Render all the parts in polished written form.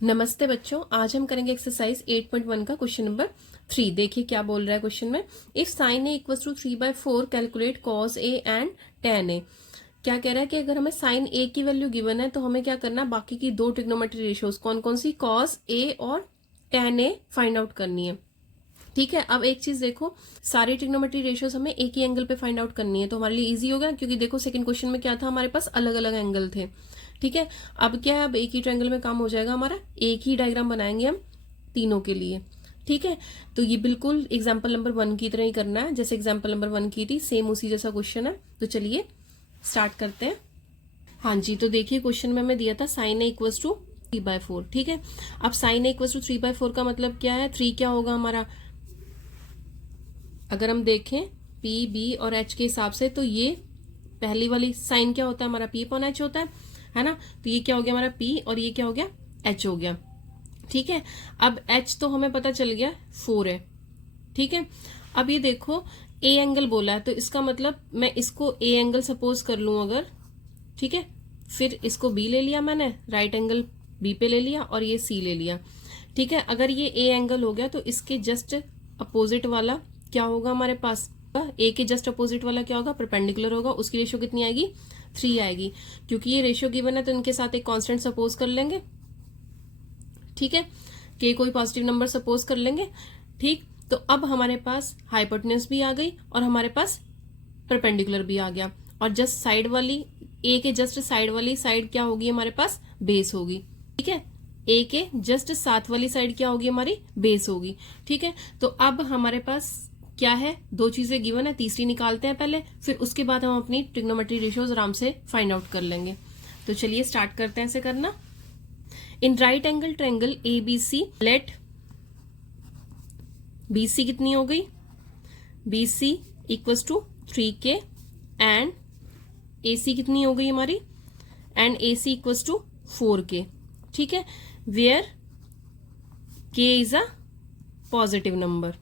नमस्ते बच्चों, आज हम करेंगे एक्सरसाइज 8.1 का क्वेश्चन नंबर 3। देखिए क्या बोल रहा है क्वेश्चन में। If sine A equals to 3/4 calculate cos A and tan A. क्या कह रहा है कि अगर हमें साइन ए की वैल्यू गिवन है तो हमें क्या करना है, बाकी की दो ट्रिग्नोमेट्री रेशियोज कौन कौन सी, कॉस ए और टेन ए फाइंड आउट करनी है। ठीक है, अब एक चीज देखो, सारी ट्रिग्नोमेट्री रेशियोज हमें एक ही एंगल पे फाइंड आउट करनी है तो हमारे लिए इजी होगा, क्योंकि देखो सेकंड क्वेश्चन में क्या था, हमारे पास अलग अलग एंगल थे। ठीक है, अब क्या है, अब एक ही ट्रायंगल में काम हो जाएगा हमारा, एक ही डायग्राम बनाएंगे हम तीनों के लिए। ठीक है, तो ये बिल्कुल एग्जाम्पल नंबर 1 की तरह ही करना है, जैसे एग्जाम्पल नंबर 1 की थी, सेम उसी जैसा क्वेश्चन है। तो चलिए स्टार्ट करते हैं। हाँ जी, तो देखिए क्वेश्चन में हमें दिया था साइन ए इक्वल्स टू 3/4। ठीक है, अब साइन ए इक्वल्स टू 3/4 का मतलब क्या है, 3 क्या होगा हमारा, अगर हम देखें पी बी और एच के हिसाब से, तो ये पहली वाली साइन क्या होता है हमारा, पी अपॉन एच होता है ना। तो ये क्या हो गया हमारा पी और ये क्या हो गया एच हो गया। ठीक है, अब एच तो हमें पता चल गया 4 है। ठीक है, अब ये देखो ए एंगल बोला है, तो इसका मतलब मैं इसको ए एंगल सपोज कर लूं अगर, ठीक है, फिर इसको बी ले लिया मैंने, राइट एंगल बी पे ले लिया और ये सी ले लिया। ठीक है, अगर ये ए एंगल हो गया तो इसके जस्ट अपोजिट वाला क्या होगा हमारे पास, ए के जस्ट अपोजिट वाला क्या होगा, परपेंडिकुलर होगा। उसकी रेशियो कितनी आएगी, 3 आएगी। क्योंकि ये रेशियो गिवन है तो इनके साथ एक कांस्टेंट सपोज कर लेंगे। ठीक है, के कोई पॉजिटिव नंबर सपोज कर लेंगे। ठीक, तो अब हमारे पास हाइपोटेन्यूज भी आ गई और हमारे पास परपेंडिकुलर भी आ गया, और जस्ट साइड वाली ए के जस्ट साइड वाली साइड क्या होगी हमारे पास, बेस होगी। ठीक है, ए के जस्ट साथ वाली साइड क्या होगी हमारी, बेस होगी। ठीक है, तो अब हमारे पास क्या है, दो चीजें गिवन है, तीसरी निकालते हैं पहले, फिर उसके बाद हम अपनी ट्रिग्नोमेट्री रेशियोज आराम से फाइंड आउट कर लेंगे। तो चलिए स्टार्ट करते हैं ऐसे करना। In right angle triangle A B C, let B C कितनी हो गई, B C equals to 3K and A C कितनी हो गई हमारी, and A C equals to 4K। ठीक है, where K is a positive number.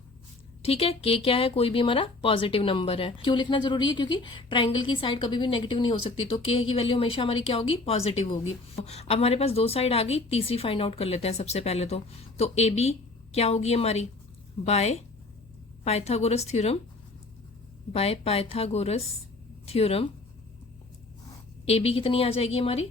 ठीक है, के क्या है, कोई भी हमारा पॉजिटिव नंबर है। क्यों लिखना जरूरी है, क्योंकि ट्रायंगल की साइड कभी भी नेगेटिव नहीं हो सकती, तो के की वैल्यू हमेशा हमारी क्या होगी, पॉजिटिव होगी। अब हमारे पास दो साइड आ गई, तीसरी फाइंड आउट कर लेते हैं सबसे पहले। तो ए बी क्या होगी हमारी, by Pythagoras theorem, by Pythagoras theorem A B कितनी आ जाएगी हमारी,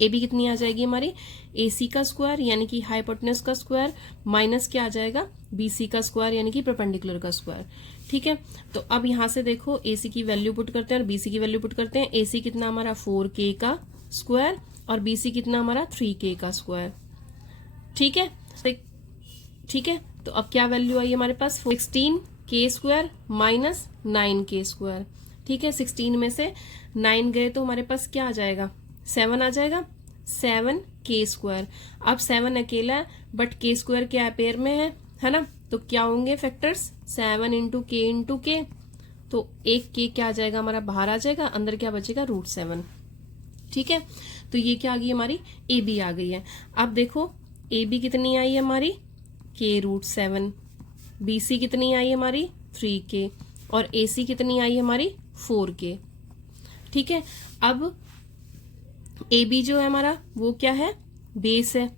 ए बी कितनी आ जाएगी हमारी, ए सी का स्क्वायर यानी कि हाइपोटेन्यूज का स्क्वायर, माइनस क्या आ जाएगा, बी सी का स्क्वायर यानी कि परपेंडिकुलर का स्क्वायर। ठीक है, तो अब यहां से देखो ए सी की वैल्यू पुट करते हैं और बी सी की वैल्यू पुट करते हैं। ए सी कितना हमारा 4K का स्क्वायर और बी सी कितना हमारा 3K का स्क्वायर। ठीक है, ठीक है, तो अब क्या वैल्यू आई हमारे पास, 16K square minus 9K square. ठीक है, 16 में से 9 गए तो हमारे पास क्या आ जाएगा, 7 आ जाएगा, 7K स्क्वायर। अब 7 अकेला है बट K स्क्वायर क्या पेयर में है ना, तो क्या होंगे फैक्टर्स, 7 इंटू के इंटू के, तो एक K क्या आ जाएगा हमारा, बाहर आ जाएगा, अंदर क्या बचेगा, √7। ठीक है, तो ये क्या आ गई हमारी, ए बी आ गई है। अब देखो ए बी कितनी आई है हमारी, K√7, बी सी कितनी आई हमारी 3K और ए सी कितनी आई हमारी 4K। ठीक है, अब ए बी जो है हमारा वो क्या है, बेस है।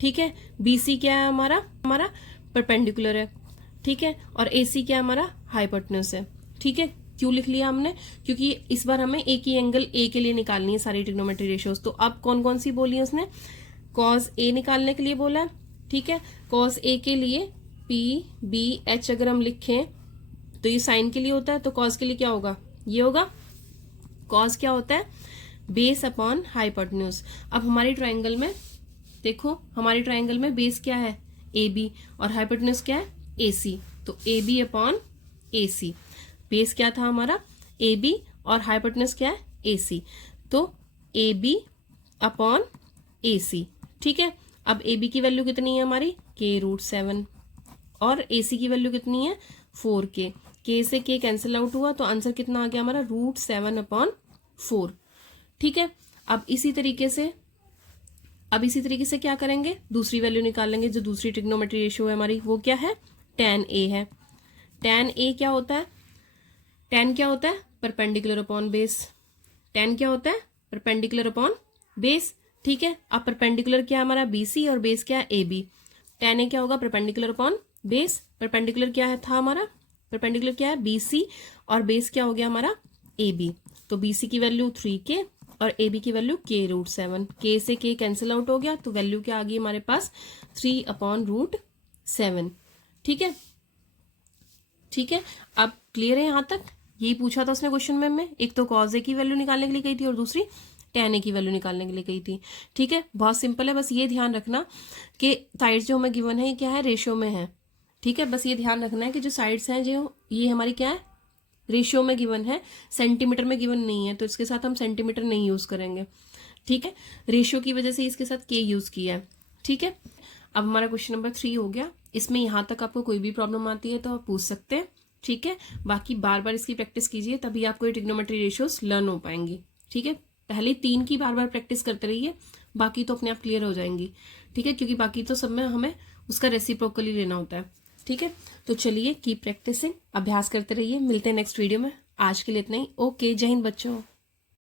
ठीक है, बी सी क्या है हमारा परपेंडिकुलर है। ठीक है, और ए सी क्या है हमारा, हाइपोटेन्यूज है। ठीक है, क्यों लिख लिया हमने, क्योंकि इस बार हमें एक ही एंगल ए के लिए निकालनी है सारी ट्रिग्नोमेट्री रेशियोज। तो अब कौन कौन सी बोली है उसने, कॉस ए निकालने के लिए बोला है। ठीक है, कॉस ए के लिए पी बी एच अगर हम लिखें तो ये साइन के लिए होता है, तो कॉस के लिए क्या होगा, ये होगा, कॉस क्या होता है, बेस अपॉन हाइपोटेन्यूज। अब हमारे ट्रायंगल में देखो, हमारे ट्रायंगल में बेस क्या है, ए बी, और हाइपोटेन्यूज क्या है, ए सी। तो A B upon A C, base क्या था हमारा ए बी और हाइपोटेन्यूज क्या है, ए सी, तो ए बी अपॉन ए सी। ठीक है, अब ए बी की वैल्यू कितनी है हमारी, K√7 और ए सी की वैल्यू कितनी है 4K। K से K कैंसिल आउट हुआ तो आंसर कितना आ गया हमारा, √7/4। ठीक है, अब इसी तरीके से क्या करेंगे, दूसरी वैल्यू निकालेंगे। जो दूसरी ट्रिग्नोमेट्री रेशियो है हमारी वो क्या है, tan A है। tan A क्या होता है, tan क्या होता है, परपेंडिकुलर अपॉन बेस। tan क्या होता है, परपेंडिकुलर अपॉन बेस, ठीक है। अब परपेंडिकुलर क्या है हमारा BC और बेस क्या है AB। tan A क्या होगा परपेंडिकुलर अपॉन बेस, परपेंडिकुलर क्या है था हमारा, परपेंडिकुलर क्या है BC और बेस क्या हो गया हमारा AB। तो BC की वैल्यू 3K और AB की वैल्यू K√7, K से K कैंसिल आउट हो गया तो वैल्यू क्या आ गई हमारे पास 3/√7। ठीक है, ठीक है। अब क्लियर है यहाँ तक? यही पूछा था उसने क्वेश्चन में एक तो cos A की वैल्यू निकालने के लिए कही थी और दूसरी tan A की वैल्यू निकालने के लिए कही थी। ठीक है, बहुत सिंपल है, बस ये ध्यान रखना कि साइड्स जो हमें गिवन है ये क्या है, रेशियो में है। ठीक है, बस ये ध्यान रखना है कि जो साइड्स हैं जो ये हमारी क्या है, रेशियो में गिवन है, सेंटीमीटर में गिवन नहीं है, तो इसके साथ हम सेंटीमीटर नहीं यूज करेंगे। ठीक है, रेशियो की वजह से इसके साथ K यूज किया है। ठीक है, अब हमारा क्वेश्चन नंबर 3 हो गया। इसमें यहाँ तक आपको कोई भी प्रॉब्लम आती है तो आप पूछ सकते हैं। ठीक है, बाकी बार बार इसकी प्रैक्टिस कीजिए तभी आपको ये ट्रिग्नोमेट्री रेशियोज लर्न हो पाएंगी। ठीक है, पहले 3 की बार बार प्रैक्टिस करते रहिए, बाकी तो अपने आप क्लियर हो जाएंगी। ठीक है, क्योंकि बाकी तो सब में हमें उसका रेसिप्रोकली लेना होता है। ठीक है, तो चलिए कीप प्रैक्टिसिंग, अभ्यास करते रहिए। मिलते हैं नेक्स्ट वीडियो में। आज के लिए इतना ही। ओके, जय हिंद बच्चों।